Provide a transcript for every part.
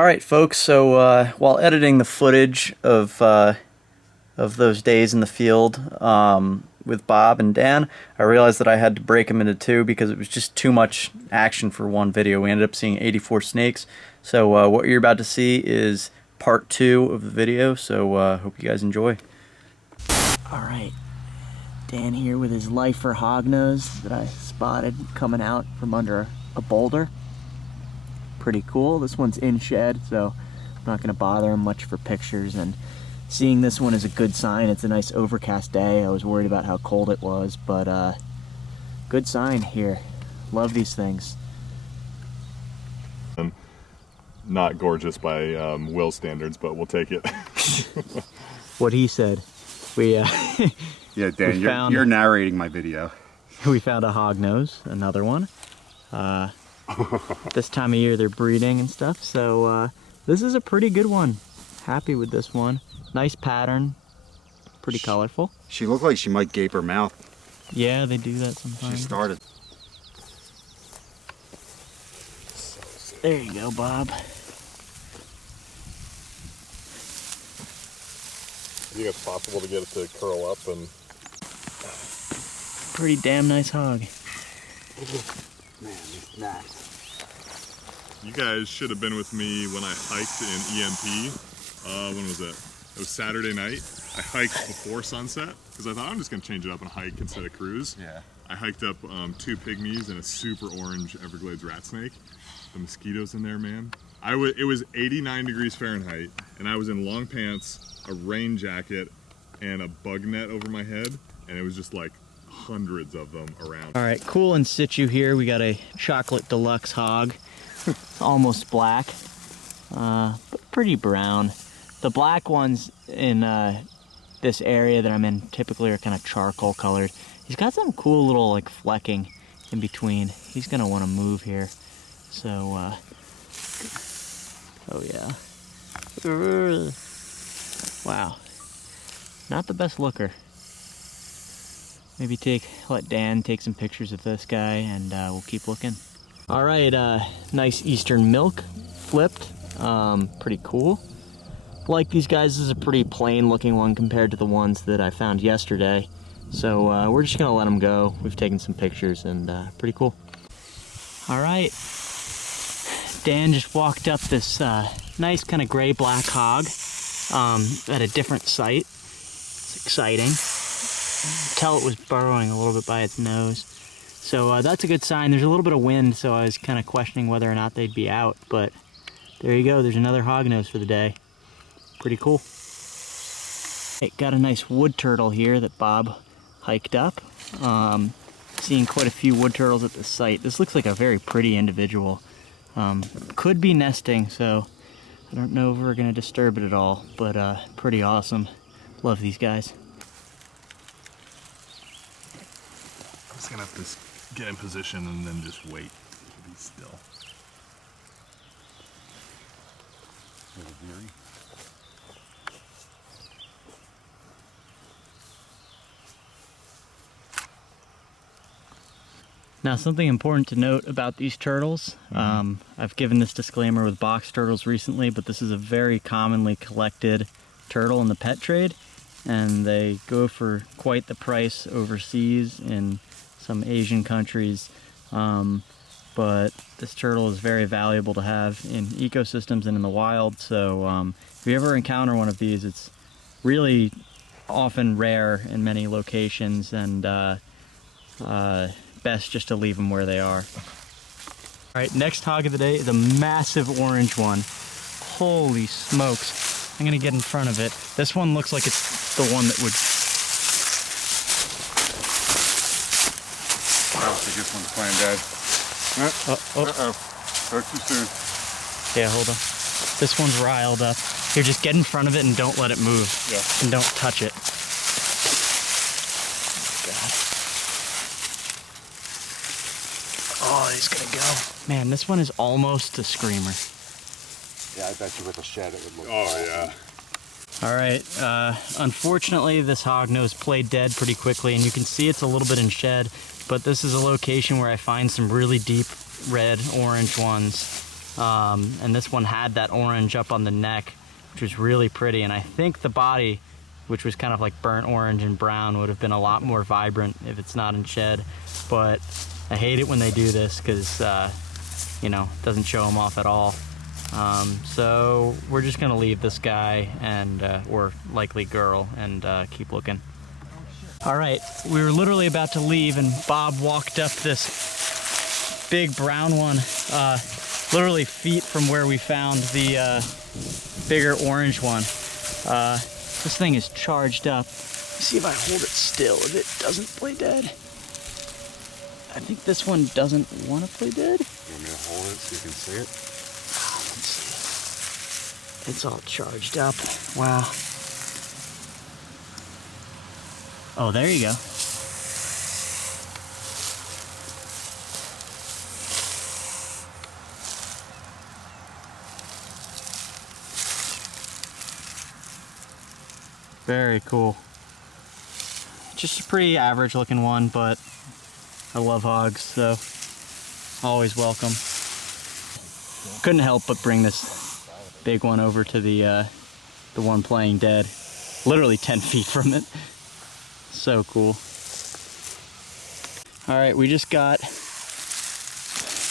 Alright folks, so while editing the footage of those days in the field with Bob and Dan, I realized that I had to break them into two because it was just too much action for one video. We ended up seeing 84 snakes. So what you're about to see is part 2 of the video, so hope you guys enjoy. Alright, Dan here with his lifer hognose that I spotted coming out from under a boulder. Pretty cool. This one's in shed, so I'm not going to bother him much for pictures, and seeing this one is a good sign. It's a nice overcast day. I was worried about how cold it was, but good sign here. Love these things. Not gorgeous by Will standards, but we'll take it. What he said. We yeah, Dan, you're narrating my video. We found a hognose, another one. This time of year they're breeding and stuff, so this is a pretty good one. Happy with this one. Nice pattern, pretty colorful. She looked like she might gape her mouth. Yeah, they do that sometimes. She started. There you go, Bob. You think it's possible to get it to curl up and... Pretty damn nice hog. Man, it's nice. You guys should have been with me when I hiked in EMP. When was it? It was Saturday night. I hiked before sunset because I thought I'm just going to change it up and hike instead of cruise. Yeah. I hiked up 2 pygmies and a super orange Everglades rat snake. The mosquitoes in there, man. It was 89 degrees Fahrenheit, and I was in long pants, a rain jacket, and a bug net over my head, and it was just like hundreds of them around. All right, cool in situ here. We got a chocolate deluxe hog. It's almost black, but pretty brown. The black ones in this area that I'm in typically are kind of charcoal colored. He's got some cool little like flecking in between. He's gonna want to move here. So, oh yeah. Wow. Not the best looker. Maybe let Dan take some pictures of this guy, and we'll keep looking. All right, nice Eastern milk, flipped, pretty cool. Like these guys, this is a pretty plain looking one compared to the ones that I found yesterday. So we're just gonna let them go. We've taken some pictures, and pretty cool. All right, Dan just walked up this nice kind of gray-black hog at a different site. It's exciting. Tell it was burrowing a little bit by its nose. So that's a good sign. There's a little bit of wind, so I was kind of questioning whether or not they'd be out, but there you go. There's another hognose for the day. Pretty cool. Hey, got a nice wood turtle here that Bob hiked up. Seeing quite a few wood turtles at the site. This looks like a very pretty individual. Could be nesting, so I don't know if we're going to disturb it at all, but pretty awesome. Love these guys. I'm just gonna have to get in position and then just wait to be still. Now, something important to note about these turtles, I've given this disclaimer with box turtles recently, but this is a very commonly collected turtle in the pet trade, and they go for quite the price overseas in some Asian countries, but this turtle is very valuable to have in ecosystems and in the wild, so if you ever encounter one of these, it's really often rare in many locations, and best just to leave them where they are. All right, next hog of the day is a massive orange one. Holy smokes. I'm gonna get in front of it. This one looks like it's the one that would... I don't think this one's playing dead. Uh-oh. Spoke too soon. Yeah, hold on. This one's riled up. Here, just get in front of it and don't let it move. Yeah. And don't touch it. Oh, he's gonna go. Man, this one is almost a screamer. Yeah, I bet you with a shed it would look. Oh, yeah. All right, unfortunately this hognose played dead pretty quickly, and you can see it's a little bit in shed, but this is a location where I find some really deep red, orange ones. And this one had that orange up on the neck, which was really pretty. And I think the body, which was kind of like burnt orange and brown, would have been a lot more vibrant if it's not in shed. But I hate it when they do this because, you know, it doesn't show them off at all. So we're just gonna leave this guy and or likely girl and keep looking. All right, we were literally about to leave and Bob walked up this big brown one, literally feet from where we found the bigger orange one. This thing is charged up. Let's see if I hold it still, if it doesn't play dead. I think this one doesn't want to play dead. You want me to hold it so you can see it? Let's see. It's all charged up. Wow. Oh, there you go. Very cool. Just a pretty average looking one, but I love hogs, so always welcome. Couldn't help but bring this big one over to the one playing dead. Literally 10 feet from it. So cool. All right, we just got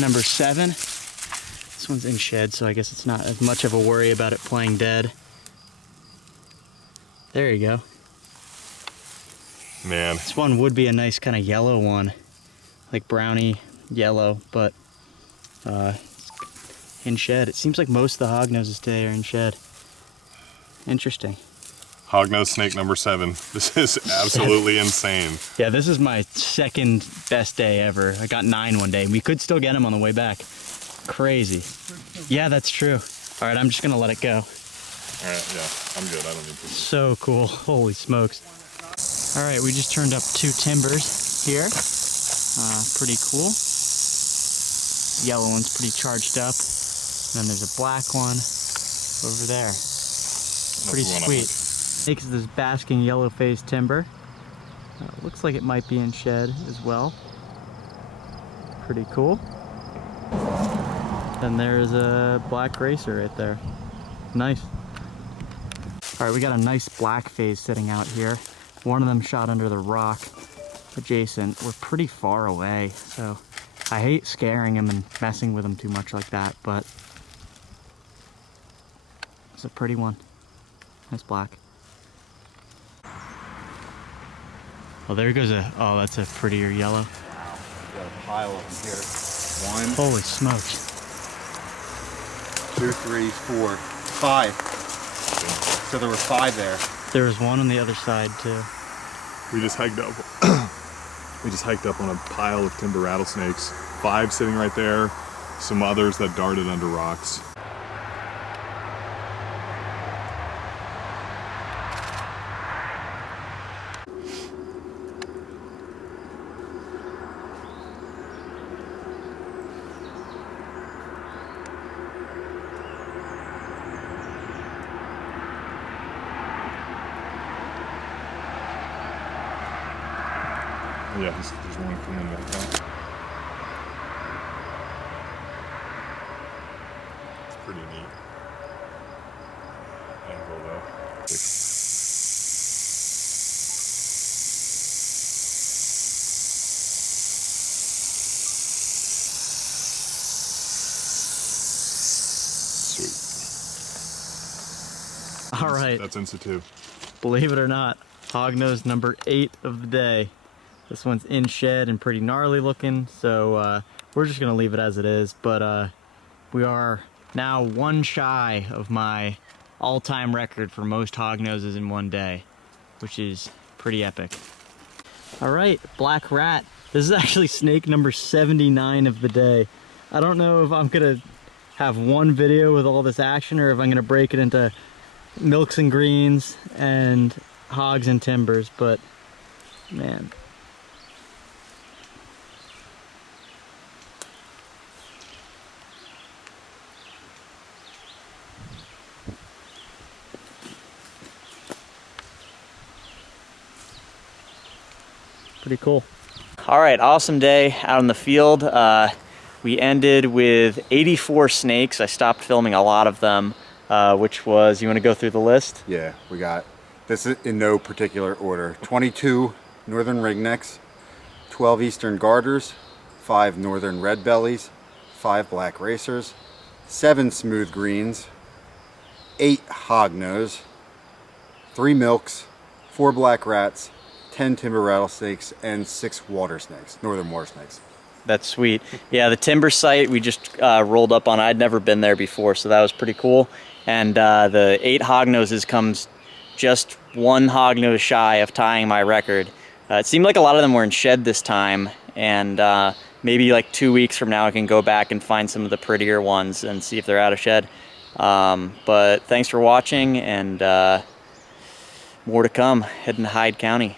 number 7. This one's in shed, so I guess it's not as much of a worry about it playing dead. There you go. Man. This one would be a nice kind of yellow one, like brownie yellow, but in shed. It seems like most of the hognoses today are in shed. Interesting. Hognose snake number 7. This is absolutely insane. Yeah, this is my second best day ever. I got 9 one day. We could still get them on the way back. Crazy. Yeah, that's true. All right, I'm just gonna let it go. All right, yeah, I'm good. I don't need to. So cool. Holy smokes. All right, we just turned up 2 timbers here. Pretty cool. Yellow one's pretty charged up. And then there's a black one over there. Pretty sweet. Next is this basking yellow-faced timber. Looks like it might be in shed as well. Pretty cool. Then there's a black racer right there. Nice. All right, we got a nice black phase sitting out here. One of them shot under the rock adjacent. We're pretty far away, so I hate scaring him and messing with him too much like that, but it's a pretty one. Nice black. Oh, there goes oh, that's a prettier yellow. Wow, we got a pile of them here. 1, Holy smokes. 2, 3, 4, 5. So there were 5 there. There was one on the other side too. We just hiked up. We just hiked up on a pile of timber rattlesnakes. 5 sitting right there. Some others that darted under rocks. Yeah, there's one coming back out. It's pretty neat. Angle though. Sweet. All right. That's Insta2. Believe it or not, hognose number 8 of the day. This one's in shed and pretty gnarly looking, so we're just gonna leave it as it is. But we are now 1 shy of my all-time record for most hognoses in one day, which is pretty epic. All right, black rat. This is actually snake number 79 of the day. I don't know if I'm gonna have one video with all this action or if I'm gonna break it into milks and greens and hogs and timbers, but man. Pretty cool. All right, awesome day out in the field. We ended with 84 snakes. I stopped filming a lot of them, which was, you want to go through the list? Yeah, we got, this is in no particular order. 22 northern ringnecks, 12 eastern garters, 5 northern red bellies, 5 black racers, 7 smooth greens, 8 hognose, 3 milks, 4 black rats, 10 timber rattlesnakes, and 6 water snakes, northern water snakes. That's sweet. Yeah, the timber site we just rolled up on. I'd never been there before, so that was pretty cool. And the 8 hognoses comes just 1 hognose shy of tying my record. It seemed like a lot of them were in shed this time, and maybe like 2 weeks from now I can go back and find some of the prettier ones and see if they're out of shed. But thanks for watching, and more to come, heading to Hyde County.